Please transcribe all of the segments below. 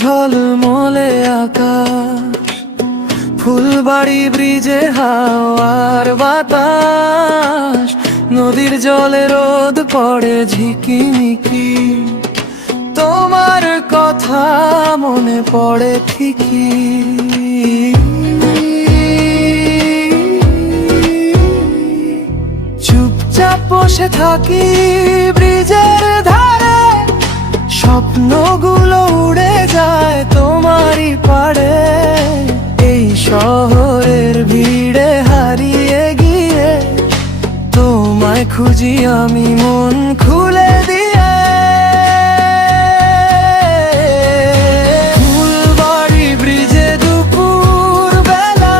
ঝলমলে আকাশ, ফুলবাড়ি ব্রিজে হাওয়ার বাতাস, নদীর জলে রোদ পড়ে ঝিকিমিকি, তোমার কথা মনে পড়ে ঠিকই। চুপচাপ বসে থাকি ব্রিজের ধারে, স্বপ্নগুলো উড়ে যায় তোমারই পাড়ে। এই শহরের ভিড়ে হারিয়ে গিয়ে তোমায় খুঁজি আমি মন খুলে দিয়ে। ফুলবাড়ি ব্রিজে দুপুর বেলা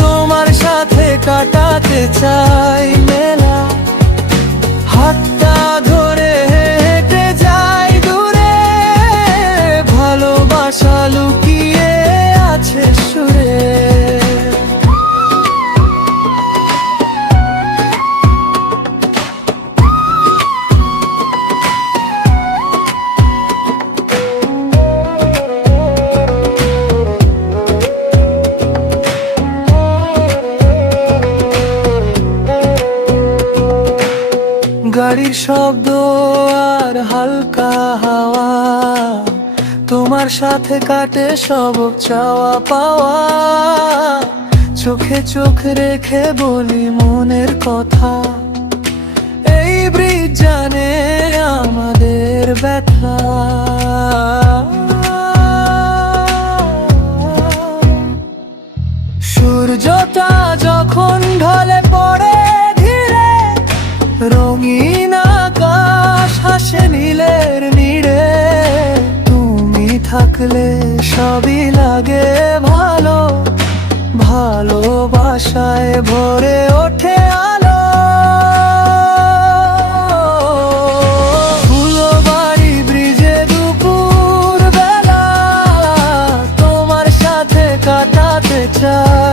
তোমার সাথে কাটাতে চাই মেলা, হাতটা ধরে হেঁটে যাই দূরে, ভালোবাসা লুকিয়ে আছে সুরে। গাড়ির শব্দ আর হালকা হাওয়া, তোমার সাথে কাটে সব চাওয়া পাওয়া। চোখে চোখ রেখে বলি মনের কথা, এই ব্রিজ জানে আমাদের ব্যথা। সূর্যটা যখন ঢলে পড়ে ধীরে, রঙিন আকাশ হাসে নীলের নীড়ে, তুমি থাকলে সবই লাগে ভালো, ভালোবাসায় ভরে ওঠে আলো। ফুলবাড়ি ব্রিজে দুপুর বেলা তোমার সাথে কাটাতে চাই।